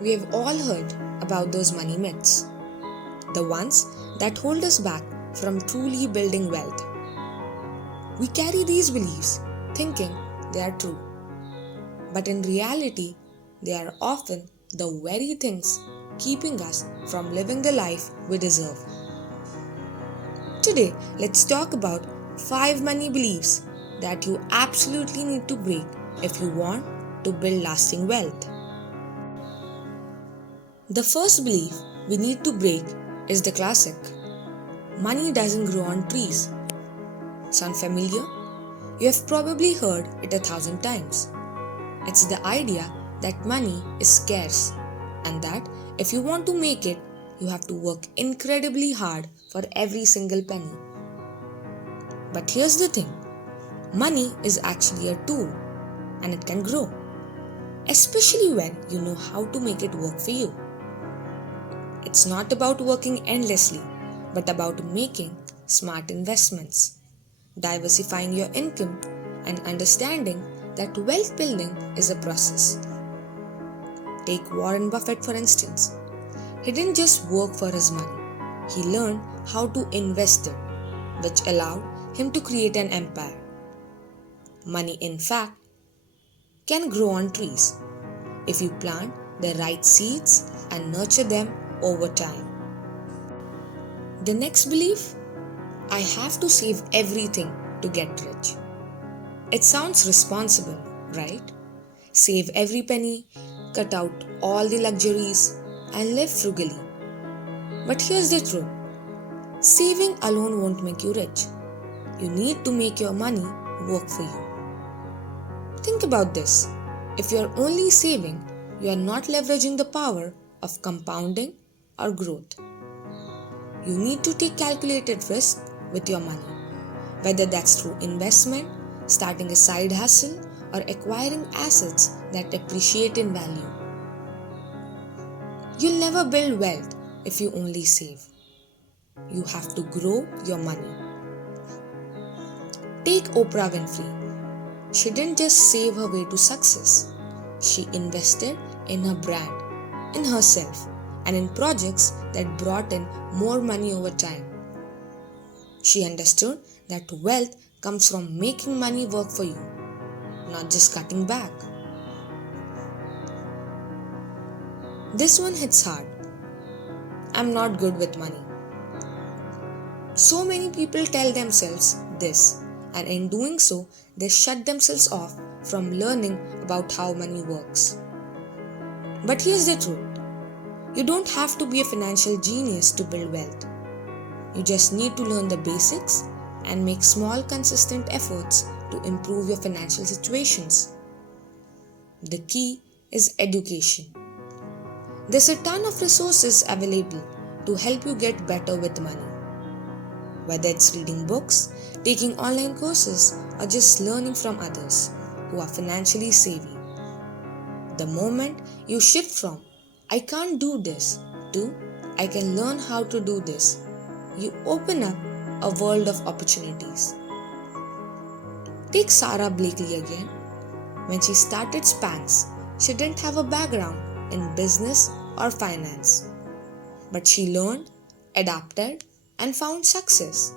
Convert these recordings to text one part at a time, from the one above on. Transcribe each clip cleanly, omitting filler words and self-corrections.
We have all heard about those money myths, the ones that hold us back from truly building wealth. We carry these beliefs thinking they are true, but in reality, they are often the very things keeping us from living the life we deserve. Today, let's talk about 5 money beliefs that you absolutely need to break if you want to build lasting wealth. The first belief we need to break is the classic: money doesn't grow on trees. Sound familiar? You have probably heard it 1,000 times. It's the idea that money is scarce and that if you want to make it, you have to work incredibly hard for every single penny. But here's the thing: money is actually a tool and it can grow, especially when you know how to make it work for you. It's not about working endlessly, but about making smart investments, diversifying your income, and understanding that wealth building is a process. Take Warren Buffett for instance. He didn't just work for his money, he learned how to invest it, which allowed him to create an empire. Money, in fact, can grow on trees if you plant the right seeds and nurture them over time. The next belief: I have to save everything to get rich. It sounds responsible, right? Save every penny, cut out all the luxuries, and live frugally. But here's the truth: saving alone won't make you rich. You need to make your money work for you. Think about this: if you're only saving, you are not leveraging the power of compounding or growth. You need to take calculated risk with your money, whether that's through investment, starting a side hustle, or acquiring assets that appreciate in value. You'll never build wealth if you only save. You have to grow your money. Take Oprah Winfrey. She didn't just save her way to success. She invested in her brand, in herself, and in projects that brought in more money over time. She understood that wealth comes from making money work for you, not just cutting back. This one hits hard. I'm not good with money. So many people tell themselves this, and in doing so, they shut themselves off from learning about how money works. But here's the truth: you don't have to be a financial genius to build wealth. You just need to learn the basics and make small, consistent efforts to improve your financial situations. The key is education. There's a ton of resources available to help you get better with money. Whether it's reading books, taking online courses, or just learning from others who are financially savvy. The moment you shift from "I can't do this" to "I can learn how to do this," you open up a world of opportunities. Take Sara Blakely again. When she started Spanx, she didn't have a background in business or finance, but she learned, adapted, and found success.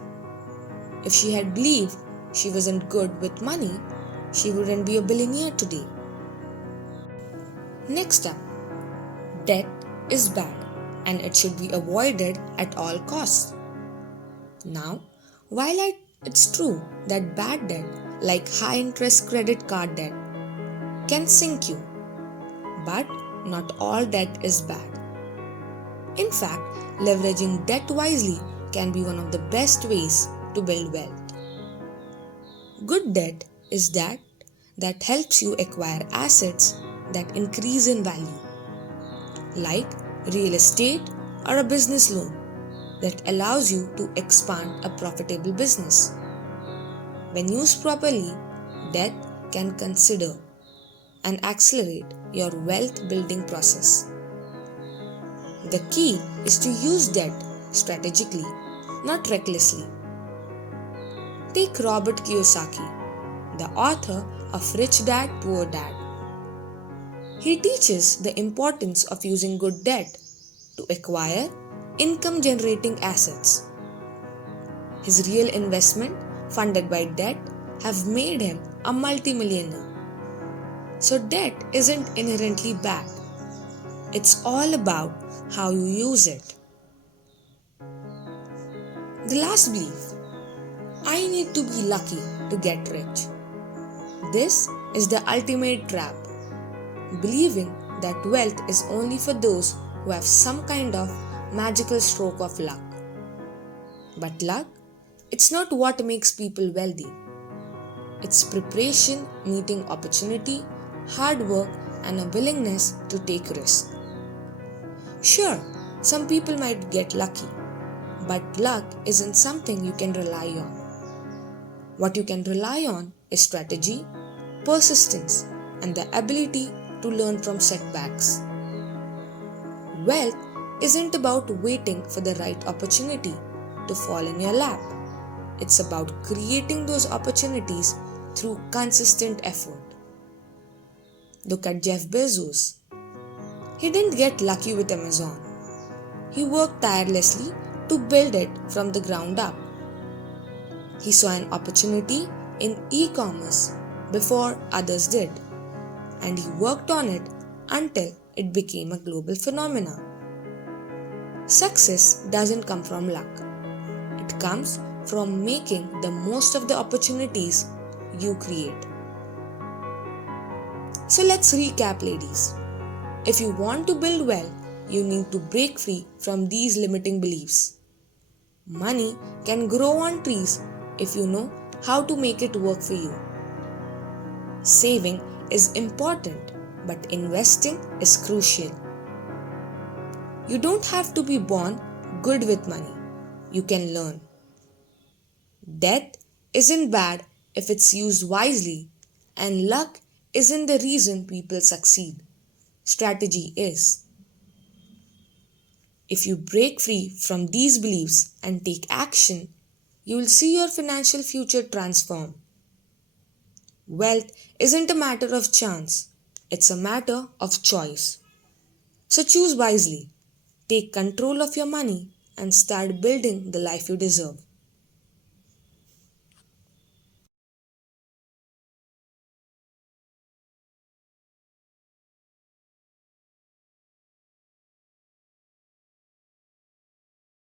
If she had believed she wasn't good with money, she wouldn't be a billionaire today. Next up, debt is bad and it should be avoided at all costs. Now, while it's true that bad debt, like high interest credit card debt, can sink you, but not all debt is bad. In fact, leveraging debt wisely can be one of the best ways to build wealth. Good debt is that helps you acquire assets that increase in value, like real estate or a business loan that allows you to expand a profitable business. When used properly, debt can consider and accelerate your wealth building process. The key is to use debt strategically, not recklessly. Take Robert Kiyosaki, the author of Rich Dad, Poor Dad. He teaches the importance of using good debt to acquire income generating assets. His real investment, funded by debt, have made him a multimillionaire. So, debt isn't inherently bad, it's all about how you use it. The last belief: I need to be lucky to get rich. This is the ultimate trap, believing that wealth is only for those who have some kind of magical stroke of luck. But luck, it's not what makes people wealthy. It's preparation, meeting opportunity, hard work, and a willingness to take risks. Sure, some people might get lucky, but luck isn't something you can rely on. What you can rely on is strategy, persistence, and the ability to learn from setbacks. Wealth isn't about waiting for the right opportunity to fall in your lap. It's about creating those opportunities through consistent effort. Look at Jeff Bezos. He didn't get lucky with Amazon. He worked tirelessly to build it from the ground up. He saw an opportunity in e-commerce before others did, and he worked on it until it became a global phenomenon. Success doesn't come from luck. It comes from making the most of the opportunities you create. So let's recap, ladies. If you want to build wealth, you need to break free from these limiting beliefs. Money can grow on trees if you know how to make it work for you. Saving is important, but investing is crucial. You don't have to be born good with money. You can learn. Debt isn't bad if it's used wisely, and luck isn't the reason people succeed. Strategy is. If you break free from these beliefs and take action, you will see your financial future transform. Wealth isn't a matter of chance, it's a matter of choice. So choose wisely, take control of your money, and start building the life you deserve.